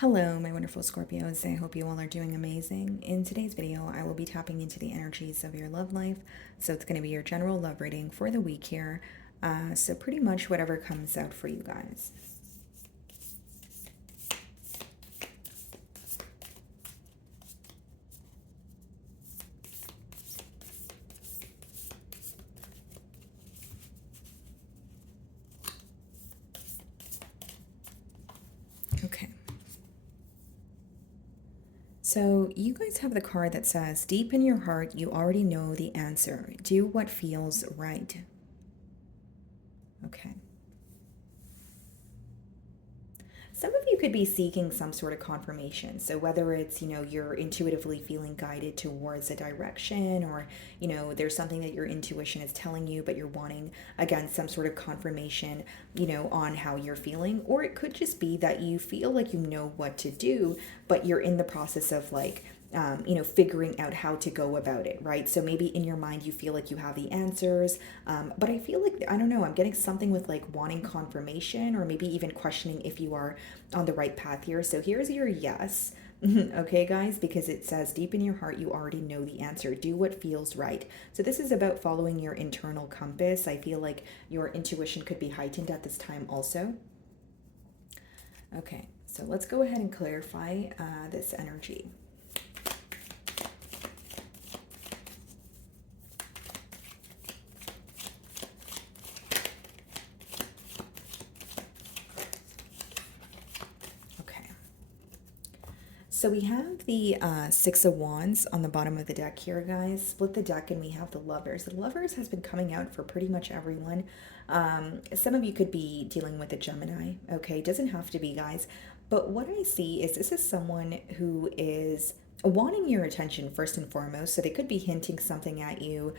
Hello, my wonderful Scorpios. I hope you all are doing amazing. In today's video, I will be tapping into the energies of your love life. So it's going to be your general love reading for the week here. So pretty much whatever comes out for you guys. Okay. So you guys have the card that says, deep in your heart, you already know the answer. Do what feels right. Okay. Some of you could be seeking some sort of confirmation. So whether it's, you're intuitively feeling guided towards a direction, or, there's something that your intuition is telling you, but you're wanting, again, some sort of confirmation, on how you're feeling. Or it could just be that you feel like you know what to do, but you're in the process of figuring out how to go about it, right? So maybe in your mind you feel like you have the answers, but I feel like, I don't know, I'm getting something with like wanting confirmation, or maybe even questioning if you are on the right path here. So here's your yes. Okay, guys, because it says deep in your heart, you already know the answer. Do what feels right. So this is about following your internal compass. I feel like your intuition could be heightened at this time also. Okay, so let's go ahead and clarify this energy. So we have the Six of Wands on the bottom of the deck here, guys. Split the deck and we have the Lovers. The Lovers has been coming out for pretty much everyone. Some of you could be dealing with a Gemini, okay? Doesn't have to be, guys. But what I see is this is someone who is wanting your attention first and foremost. So they could be hinting something at you.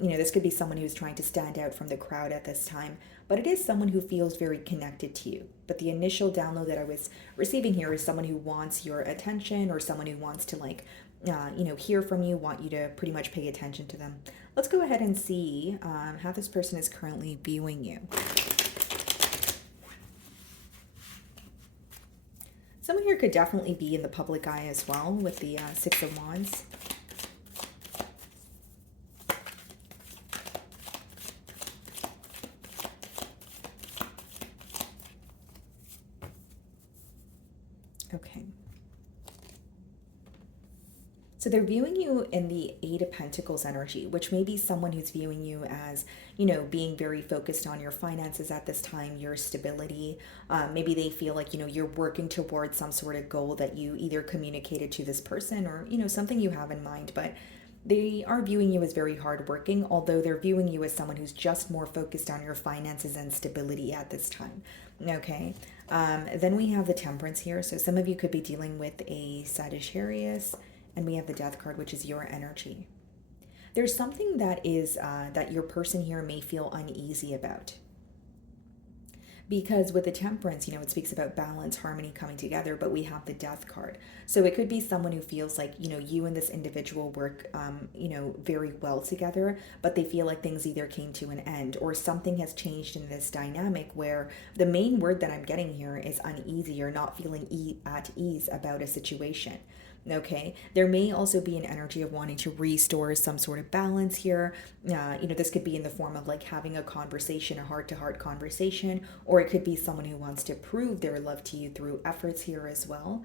This could be someone who's trying to stand out from the crowd at this time, but it is someone who feels very connected to you. But the initial download that I was receiving here is someone who wants your attention, or someone who wants to hear from you, want you to pretty much pay attention to them. Let's go ahead and see how this person is currently viewing you. Someone here could definitely be in the public eye as well with the Six of Wands. Okay. So they're viewing you in the Eight of Pentacles energy, which may be someone who's viewing you as, being very focused on your finances at this time, your stability. Maybe they feel like, you're working towards some sort of goal that you either communicated to this person, or, something you have in mind. But they are viewing you as very hardworking, although they're viewing you as someone who's just more focused on your finances and stability at this time. Okay. Then we have the Temperance here. So some of you could be dealing with a Sagittarius, and we have the Death card, which is your energy. There's something that is that your person here may feel uneasy about. Because with the Temperance, it speaks about balance, harmony, coming together, but we have the Death card. So it could be someone who feels like, you and this individual work, very well together, but they feel like things either came to an end, or something has changed in this dynamic where the main word that I'm getting here is uneasy, or not feeling at ease about a situation. Okay, there may also be an energy of wanting to restore some sort of balance here. This could be in the form of like having a conversation, a heart-to-heart conversation, or it could be someone who wants to prove their love to you through efforts here as well.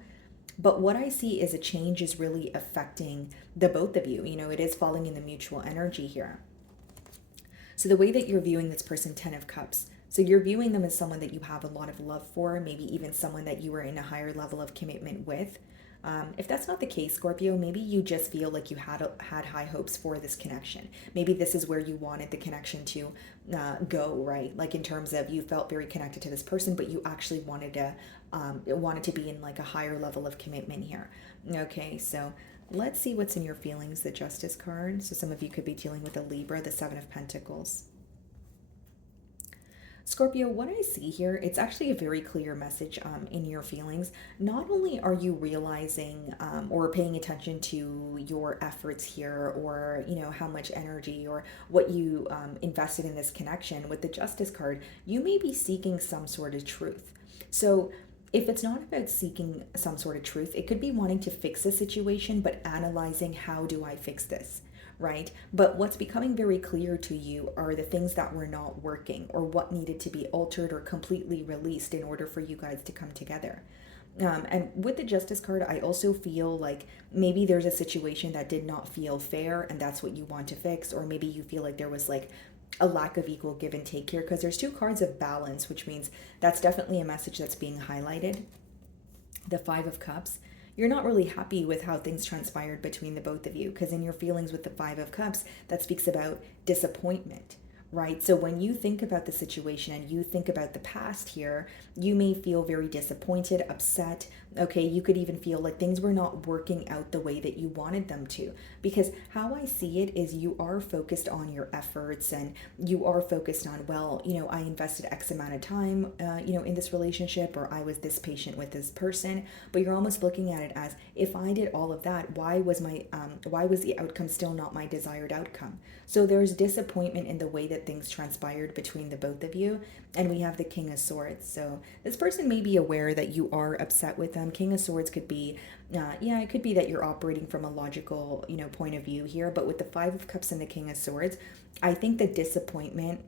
But what I see is a change is really affecting the both of you. It is falling in the mutual energy here. So the way that you're viewing this person, Ten of Cups, so you're viewing them as someone that you have a lot of love for, maybe even someone that you are in a higher level of commitment with. If that's not the case, Scorpio, maybe you just feel like you had high hopes for this connection. Maybe this is where you wanted the connection to go, right? Like in terms of you felt very connected to this person, but you actually wanted to be in like a higher level of commitment here. Okay, so let's see what's in your feelings, the Justice card. So some of you could be dealing with a Libra, the Seven of Pentacles. Scorpio, what I see here, it's actually a very clear message in your feelings. Not only are you realizing or paying attention to your efforts here, or, how much energy or what you invested in this connection with the Justice card, you may be seeking some sort of truth. So if it's not about seeking some sort of truth, it could be wanting to fix a situation, but analyzing, how do I fix this? Right? But what's becoming very clear to you are the things that were not working, or what needed to be altered or completely released in order for you guys to come together. And with the Justice card, I also feel like maybe there's a situation that did not feel fair, and that's what you want to fix. Or maybe you feel like there was like a lack of equal give and take here, because there's two cards of balance, which means that's definitely a message that's being highlighted. The Five of Cups. You're not really happy with how things transpired between the both of you, because in your feelings with the Five of Cups, that speaks about disappointment, right? So when you think about the situation and you think about the past here, you may feel very disappointed, upset. Okay, you could even feel like things were not working out the way that you wanted them to. Because how I see it is you are focused on your efforts, and you are focused on, well, I invested X amount of time, in this relationship, or I was this patient with this person. But you're almost looking at it as, if I did all of that, why was the outcome still not my desired outcome? So there's disappointment in the way that things transpired between the both of you. And we have the King of Swords. So this person may be aware that you are upset with them. King of Swords could be, it could be that you're operating from a logical, point of view here. But with the Five of Cups and the King of Swords, I think the disappointment,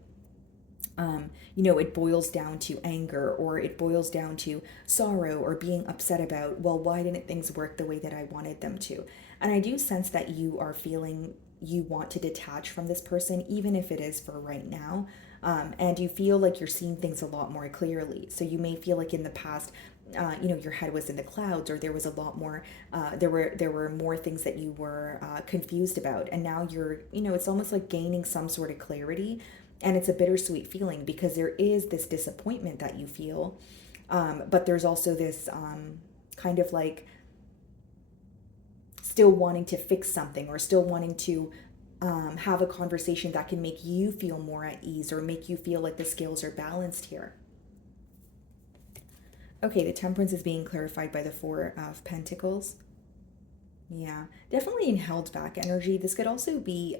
it boils down to anger, or it boils down to sorrow, or being upset about, well, why didn't things work the way that I wanted them to? And I do sense that you are feeling you want to detach from this person, even if it is for right now. And you feel like you're seeing things a lot more clearly. So you may feel like in the past, your head was in the clouds, or there was a lot more, there were more things that you were confused about. And now you're, it's almost like gaining some sort of clarity. And it's a bittersweet feeling, because there is this disappointment that you feel. But there's also this kind of like still wanting to fix something, or still wanting to have a conversation that can make you feel more at ease, or make you feel like the scales are balanced here. Okay, the Temperance is being clarified by the Four of Pentacles. Yeah, definitely in held back energy. This could also be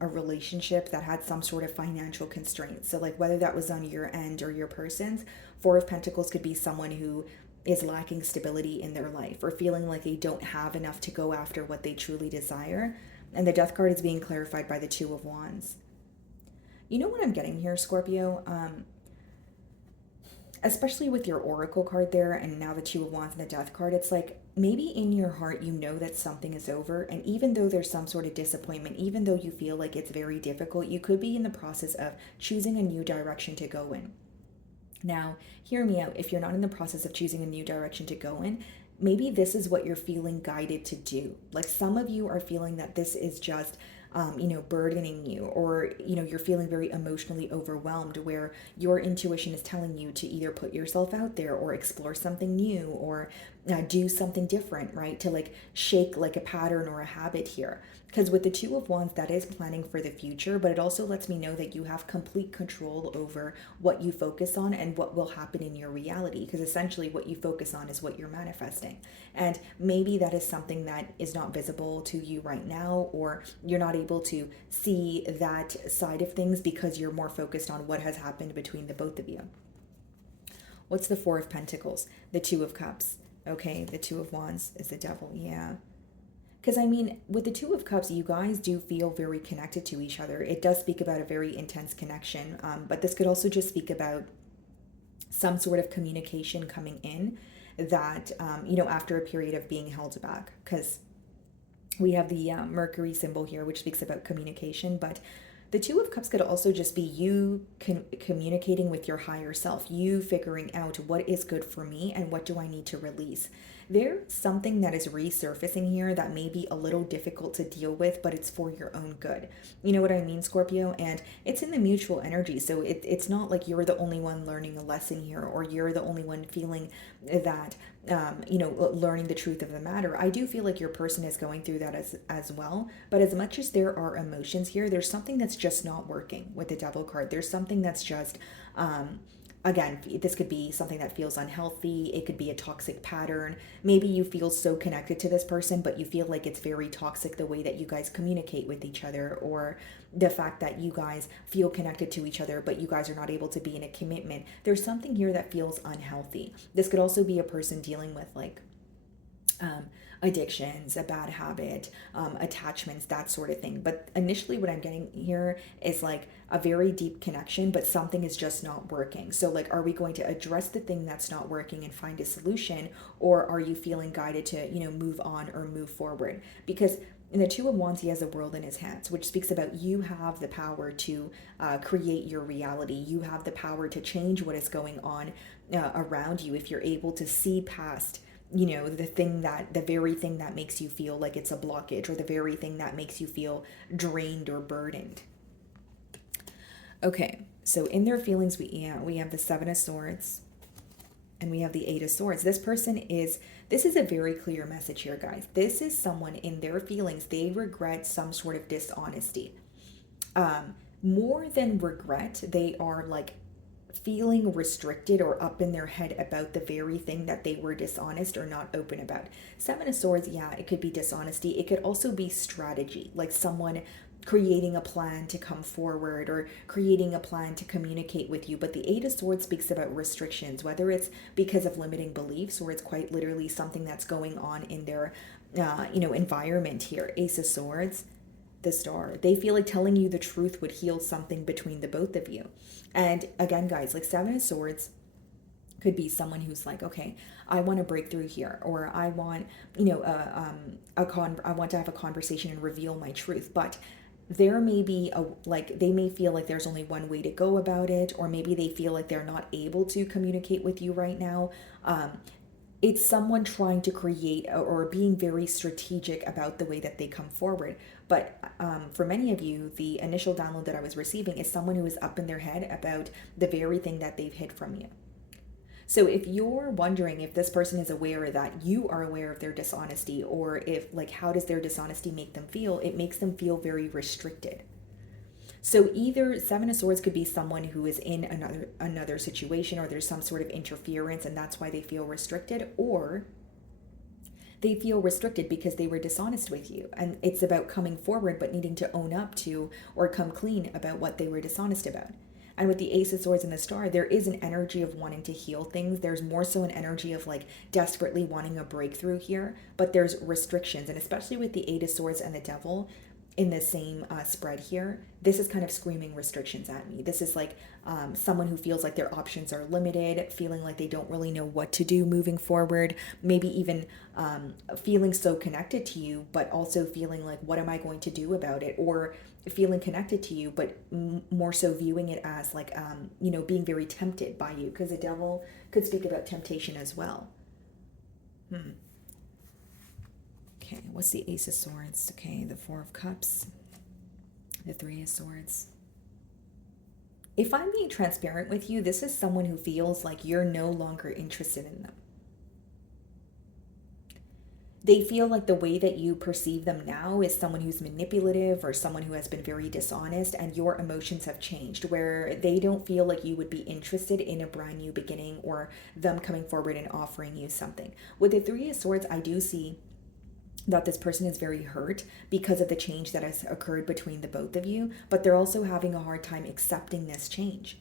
a relationship that had some sort of financial constraints. So, like, whether that was on your end or your person's, Four of Pentacles could be someone who is lacking stability in their life, or feeling like they don't have enough to go after what they truly desire. And the Death card is being clarified by the Two of Wands. You know what I'm getting here, Scorpio? Especially with your Oracle card there, and now the Two of Wands and the Death card, it's like maybe in your heart you know that something is over, and even though there's some sort of disappointment, even though you feel like it's very difficult, you could be in the process of choosing a new direction to go in. Now, hear me out. If you're not in the process of choosing a new direction to go in, maybe this is what you're feeling guided to do. Like, some of you are feeling that this is just burdening you, or, you're feeling very emotionally overwhelmed, where your intuition is telling you to either put yourself out there, or explore something new, or do something different, right? To like shake like a pattern or a habit here. Because with the Two of Wands, that is planning for the future, but it also lets me know that you have complete control over what you focus on and what will happen in your reality. Because essentially, what you focus on is what you're manifesting. And maybe that is something that is not visible to you right now, or you're not able to see that side of things because you're more focused on what has happened between the both of you. What's the Four of Pentacles? The Two of Cups. Okay, the Two of Wands is the Devil. Yeah. Because, I mean, with the Two of Cups, you guys do feel very connected to each other. It does speak about a very intense connection, but this could also just speak about some sort of communication coming in that, after a period of being held back. Because we have the Mercury symbol here, which speaks about communication, but the Two of Cups could also just be you communicating with your higher self, you figuring out what is good for me and what do I need to release. There's something that is resurfacing here that may be a little difficult to deal with, but it's for your own good. You know what I mean, Scorpio? And it's in the mutual energy. So it's not like you're the only one learning a lesson here, or you're the only one feeling that, learning the truth of the matter. I do feel like your person is going through that as well. But as much as there are emotions here, there's something that's just not working with the Devil card. There's something that's just, again, this could be something that feels unhealthy. It could be a toxic pattern. Maybe you feel so connected to this person, but you feel like it's very toxic the way that you guys communicate with each other, or the fact that you guys feel connected to each other, but you guys are not able to be in a commitment. There's something here that feels unhealthy. This could also be a person dealing with like addictions, a bad habit, attachments, that sort of thing. But initially, what I'm getting here is like a very deep connection, but something is just not working. So, like, are we going to address the thing that's not working and find a solution, or are you feeling guided to, move on or move forward? Because in the Two of Wands, he has the world in his hands, which speaks about you have the power to create your reality. You have the power to change what is going on around you if you're able to see past the very thing that makes you feel like it's a blockage, or the very thing that makes you feel drained or burdened. Okay, so in their feelings, we have the Seven of Swords and we have the Eight of Swords. This is a very clear message here, guys. This is someone in their feelings, they regret some sort of dishonesty. More than regret, they are like feeling restricted or up in their head about the very thing that they were dishonest or not open about. Seven of Swords, yeah, it could be dishonesty. It could also be strategy, like someone creating a plan to come forward or creating a plan to communicate with you. But the Eight of Swords speaks about restrictions, whether it's because of limiting beliefs or it's quite literally something that's going on in their environment here. Ace of Swords, the Star. They feel like telling you the truth would heal something between the both of you. And again, guys, like Seven of Swords could be someone who's like, okay, I want to break through here, or I want, I want to have a conversation and reveal my truth. But there may be they may feel like there's only one way to go about it, or maybe they feel like they're not able to communicate with you right now. It's someone trying to create or being very strategic about the way that they come forward. But for many of you, the initial download that I was receiving is someone who is up in their head about the very thing that they've hid from you. So if you're wondering if this person is aware that you are aware of their dishonesty, or if how does their dishonesty make them feel, it makes them feel very restricted. So either Seven of Swords could be someone who is in another situation, or there's some sort of interference and that's why they feel restricted, or they feel restricted because they were dishonest with you. And it's about coming forward but needing to own up to or come clean about what they were dishonest about. And with the Ace of Swords and the Star, there is an energy of wanting to heal things. There's more so an energy of desperately wanting a breakthrough here, but there's restrictions. And especially with the Eight of Swords and the Devil in the same spread here, this is kind of screaming restrictions at me. This is someone who feels like their options are limited, feeling like they don't really know what to do moving forward, maybe even feeling so connected to you, but also feeling like, what am I going to do about it? Or feeling connected to you, but more so viewing it as being very tempted by you, because the Devil could speak about temptation as well. Okay, what's the Ace of Swords? Okay, the Four of Cups, the Three of Swords. If I'm being transparent with you, this is someone who feels like you're no longer interested in them. They feel like the way that you perceive them now is someone who's manipulative or someone who has been very dishonest, and your emotions have changed, where they don't feel like you would be interested in a brand new beginning or them coming forward and offering you something. With the Three of Swords, I do see that this person is very hurt because of the change that has occurred between the both of you, but they're also having a hard time accepting this change.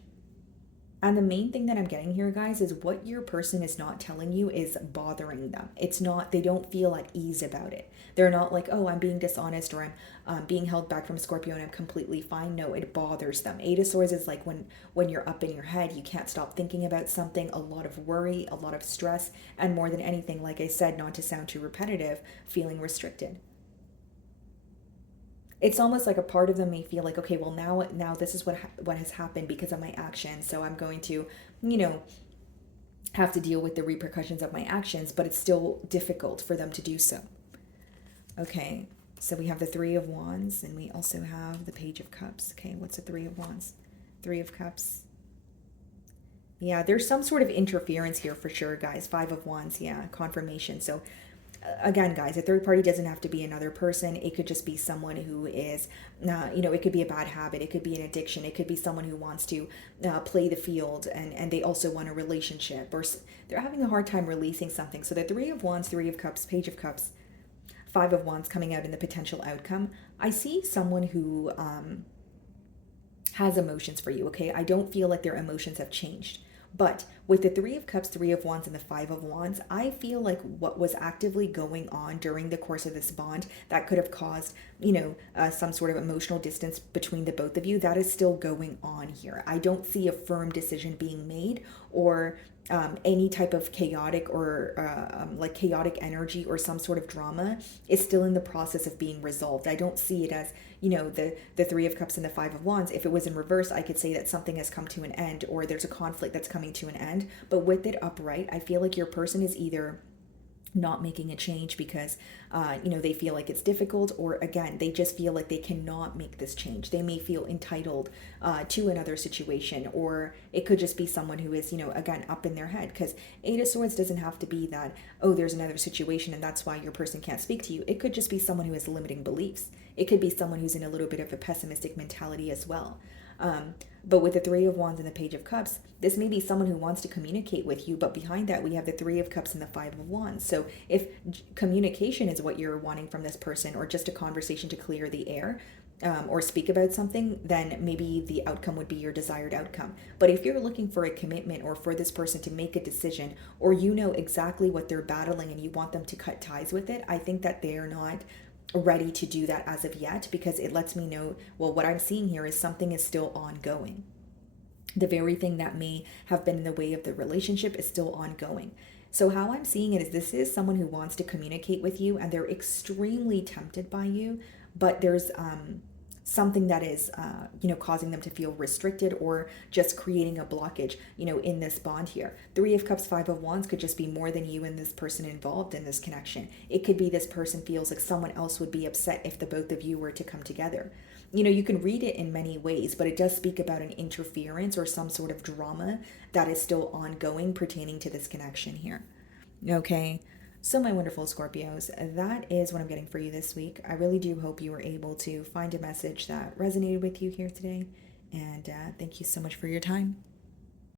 And the main thing that I'm getting here, guys, is what your person is not telling you is bothering them. It's not, they don't feel at ease about it. They're not like, oh, I'm being dishonest, or I'm being held back from Scorpio and I'm completely fine. No, it bothers them. Eight of Swords is like when you're up in your head, you can't stop thinking about something, a lot of worry, a lot of stress, and more than anything, like I said, not to sound too repetitive, feeling restricted. It's almost like a part of them may feel like, okay, well, now this is what has happened because of my actions, so I'm going to, have to deal with the repercussions of my actions, but it's still difficult for them to do so. Okay, so we have the Three of Wands, and we also have the Page of Cups. Okay, what's the Three of Wands? Three of Cups. Yeah, there's some sort of interference here for sure, guys. Five of Wands, yeah, confirmation. So again, guys, a third party doesn't have to be another person. It could just be someone who is, it could be a bad habit. It could be an addiction. It could be someone who wants to play the field, and they also want a relationship, or they're having a hard time releasing something. So the Three of Wands, Three of Cups, Page of Cups, Five of Wands coming out in the potential outcome. I see someone who has emotions for you, okay? I don't feel like their emotions have changed. But with the Three of Cups, Three of Wands, and the Five of Wands, I feel like what was actively going on during the course of this bond that could have caused, some sort of emotional distance between the both of you, that is still going on here. I don't see a firm decision being made, or any type of chaotic or like chaotic energy or some sort of drama is still in the process of being resolved. I don't see it as, the Three of Cups and the Five of Wands. If it was in reverse, I could say that something has come to an end, or there's a conflict that's coming to an end. But with it upright, I feel like your person is either not making a change because they feel like it's difficult, or again, they just feel like they cannot make this change. They may feel entitled to another situation, or it could just be someone who is, again, up in their head, because Eight of Swords doesn't have to be that, oh, there's another situation and that's why your person can't speak to you. It could just be someone who has limiting beliefs. It could be someone who's in a little bit of a pessimistic mentality as well. But with the Three of Wands and the Page of Cups, this may be someone who wants to communicate with you, but behind that we have the Three of Cups and the Five of Wands. So if communication is what you're wanting from this person, or just a conversation to clear the air, or speak about something, then maybe the outcome would be your desired outcome. But if you're looking for a commitment, or for this person to make a decision, or you know exactly what they're battling and you want them to cut ties with it, I think that they're not ready to do that as of yet, because it lets me know, well, what I'm seeing here is something is still ongoing. The very thing that may have been in the way of the relationship is still ongoing. So how I'm seeing it is, this is someone who wants to communicate with you and they're extremely tempted by you, but there's something that is causing them to feel restricted, or just creating a blockage in this bond here. Three of Cups, Five of Wands could just be more than you and this person involved in this connection. It could be this person feels like someone else would be upset if the both of you were to come together. You can read it in many ways, but it does speak about an interference or some sort of drama that is still ongoing pertaining to this connection here. Okay. So, my wonderful Scorpios, that is what I'm getting for you this week. I really do hope you were able to find a message that resonated with you here today. And thank you so much for your time.